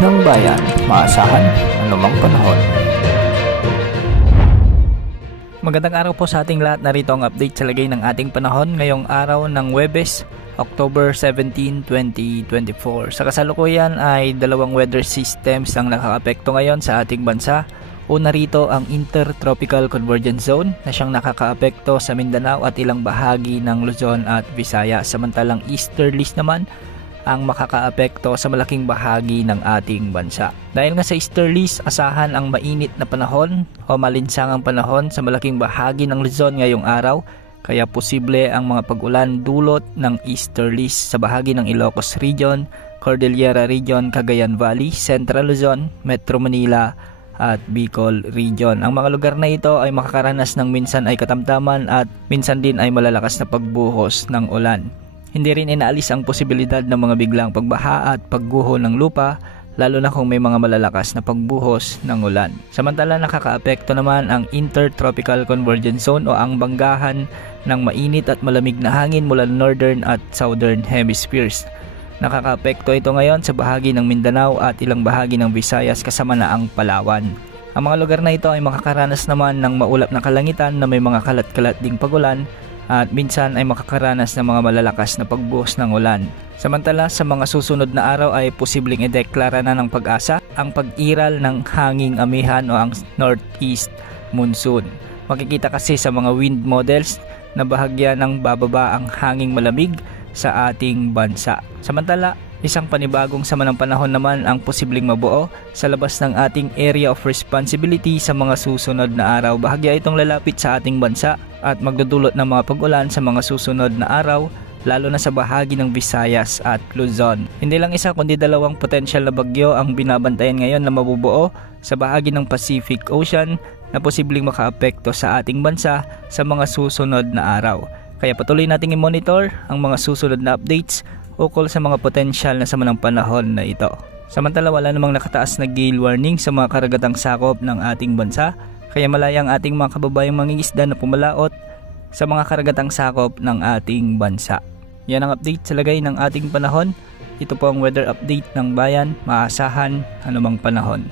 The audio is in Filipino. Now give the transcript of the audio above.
ng bayan, maasahan anumang panahon. Magandang araw po sa ating lahat. Narito ang update sa lagay ng ating panahon ngayong araw ng Huwebes, October 17, 2024. Sa kasalukuyan ay dalawang weather systems ang nakakaapekto ngayon sa ating bansa. Una rito ang Intertropical Convergence Zone na siyang nakakaapekto sa Mindanao at ilang bahagi ng Luzon at Visayas. Samantalang easterlies naman ang makakaapekto sa malaking bahagi ng ating bansa. Dahil nga sa easterlies, asahan ang mainit na panahon o malinsangang panahon sa malaking bahagi ng Luzon ngayong araw, kaya posible ang mga pag-ulan dulot ng easterlies sa bahagi ng Ilocos Region, Cordillera Region, Cagayan Valley, Central Luzon, Metro Manila at Bicol Region. Ang mga lugar na ito ay makakaranas ng minsan ay katamtaman at minsan din ay malalakas na pagbuhos ng ulan. Hindi rin inaalis ang posibilidad ng mga biglang pagbaha at pagguho ng lupa, lalo na kung may mga malalakas na pagbuhos ng ulan. Samantala, nakakaapekto naman ang Intertropical Convergence Zone o ang banggahan ng mainit at malamig na hangin mula Northern at Southern Hemispheres. Nakakaapekto ito ngayon sa bahagi ng Mindanao at ilang bahagi ng Visayas kasama na ang Palawan. Ang mga lugar na ito ay makakaranas naman ng maulap na kalangitan na may mga kalat-kalat ding pagulan at minsan ay makakaranas ng mga malalakas na pagbuhos ng ulan. Samantala, sa mga susunod na araw ay posibleng ideklara na ng Pag-asa ang pag-iral ng hanging amihan o ang northeast monsoon. Makikita kasi sa mga wind models na bahagya ng bababa ang hanging malamig sa ating bansa. Samantala, isang panibagong sama ng panahon naman ang posibleng mabuo sa labas ng ating area of responsibility sa mga susunod na araw. Bahagya itong lalapit sa ating bansa at magdudulot ng mga pag-ulan sa mga susunod na araw, lalo na sa bahagi ng Visayas at Luzon. Hindi lang isa kundi dalawang potensyal na bagyo ang binabantayan ngayon na mabubuo sa bahagi ng Pacific Ocean na posibleng makaapekto sa ating bansa sa mga susunod na araw. Kaya patuloy nating i-monitor ang mga susunod na updates ukol sa mga potensyal na sama ng panahon na ito. Samantala, wala namang nakataas na gale warning sa mga karagatang sakop ng ating bansa, kaya malaya ang ating mga kababayang mangingisda na pumalaot sa mga karagatang sakop ng ating bansa. Yan ang update sa lagay ng ating panahon. Ito po ang weather update ng bayan, maasahan anumang panahon.